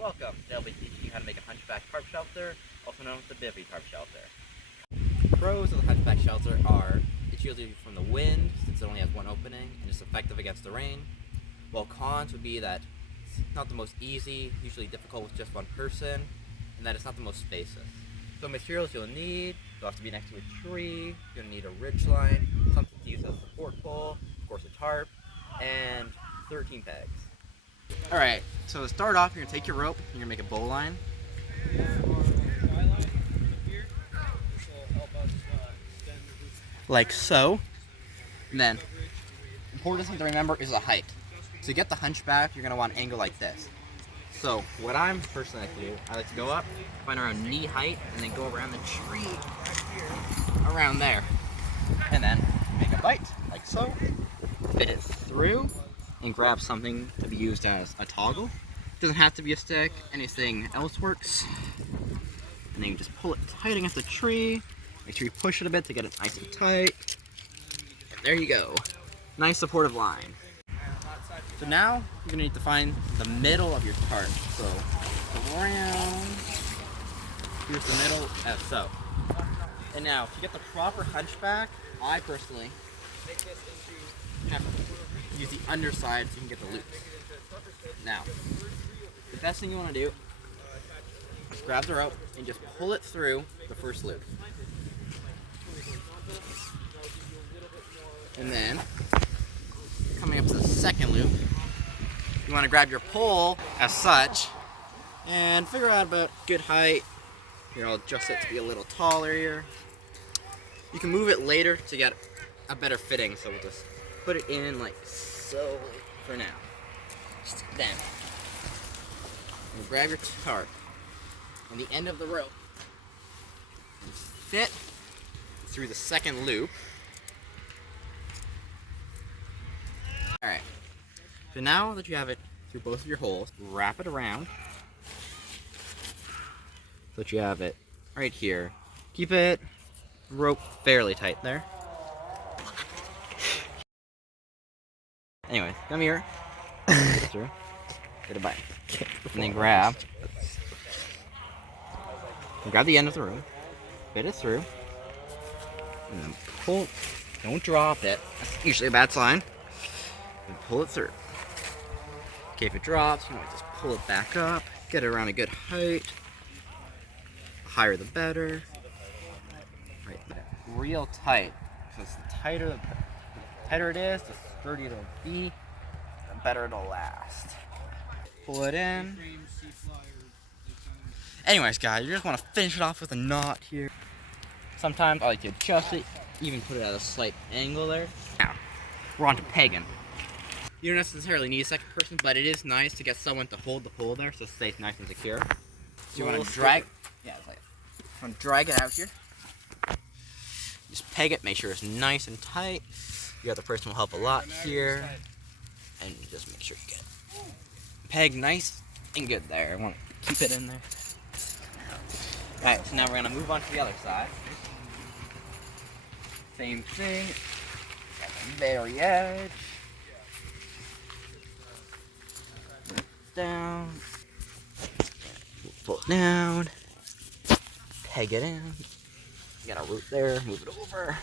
welcome. Today I'll be teaching you how to make a Hunchback tarp shelter, also known as the bivvy tarp shelter. Pros of the Hunchback shelter are it shields you from the wind, since it only has one opening, and is effective against the rain. While cons would be that it's not the most easy, usually difficult with just one person, and that it's not the most spacious. So materials you'll need, you'll have to be next to a tree, you're going to need a ridge line, something to use as a support pole, of course a tarp, and 13 pegs. Alright, so to start off, you're going to take your rope, and you're going to make a bowline. Like so. And then, important thing to remember is the height. To get the hunchback, you're going to want an angle like this. So, what I'm personally like to do, I like to go up, find around knee height, and then go around the tree, around there. And then, make a bite, like so, fit it through, and grab something to be used as a toggle. It doesn't have to be a stick, anything else works. And then you just pull it tight against the tree, make sure you push it a bit to get it nice and tight. And there you go. Nice supportive line. So now, you're gonna need to find the middle of your tarp. So, around, here's the middle, as so. And now, to get the proper hunchback, I personally have to use the underside so you can get the loops. Now, the best thing you wanna do is grab the rope and just pull it through the first loop. And then, coming up to the second loop, you want to grab your pole as such and figure out about good height. Here, I'll adjust it to be a little taller here. You can move it later to get a better fitting, so we'll just put it in like so for now. Just then, you grab your tarp and the end of the rope and fit through the second loop. Alright, so now that you have it through both of your holes, wrap it around so that you have it right here. Keep it rope fairly tight there. Anyway, come here. Get it through. Get a bite. And then grab the end of the rope, fit it through, and then pull. Don't drop it. That's usually a bad sign. And pull it through. Okay, if it drops, you know, just pull it back up, get it around a good height. The higher the better. Right there. Real tight. Because the tighter it is, the sturdier it'll be, the better it'll last. Pull it in. Anyways, guys, you just want to finish it off with a knot here. Sometimes I like to adjust it, even put it at a slight angle there. Now, we're on to pegging. You don't necessarily need a second person, but it is nice to get someone to hold the pole there so it stays nice and secure. So you want to drag, drag it out here. Just peg it, make sure it's nice and tight. The other person will help a lot here, and just make sure you get it pegged nice and good there. I want to keep it in there. All right, so now we're gonna move on to the other side. Same thing. At the very edge. Down, pull it down, peg it in, you got a root there, move it over,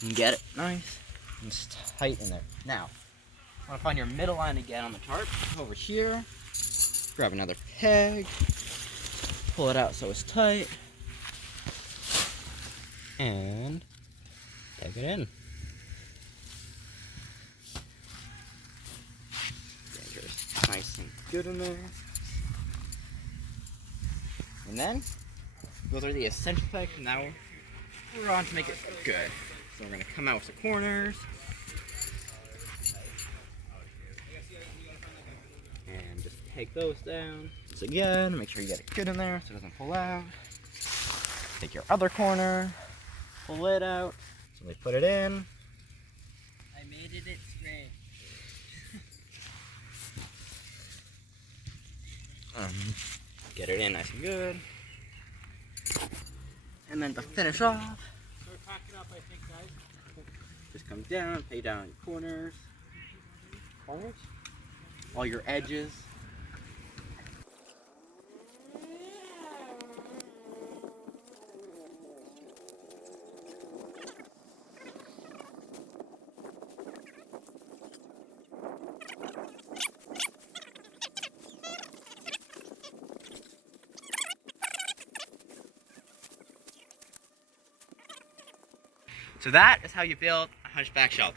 and get it nice and tight in there. Now, I want to find your middle line again on the tarp, over here, grab another peg, pull it out so it's tight, and peg it in. Nice and good in there. And then, those are the essential pegs. Now we're on to make it good. So we're going to come out with the corners. And just take those down. Once again, make sure you get it good in there so it doesn't pull out. Take your other corner, pull it out. So we put it in. I made it straight. Get it in nice and good. And then to finish off, just come down, pay down your corners, all your edges, So that is how you build a hunchback shelter.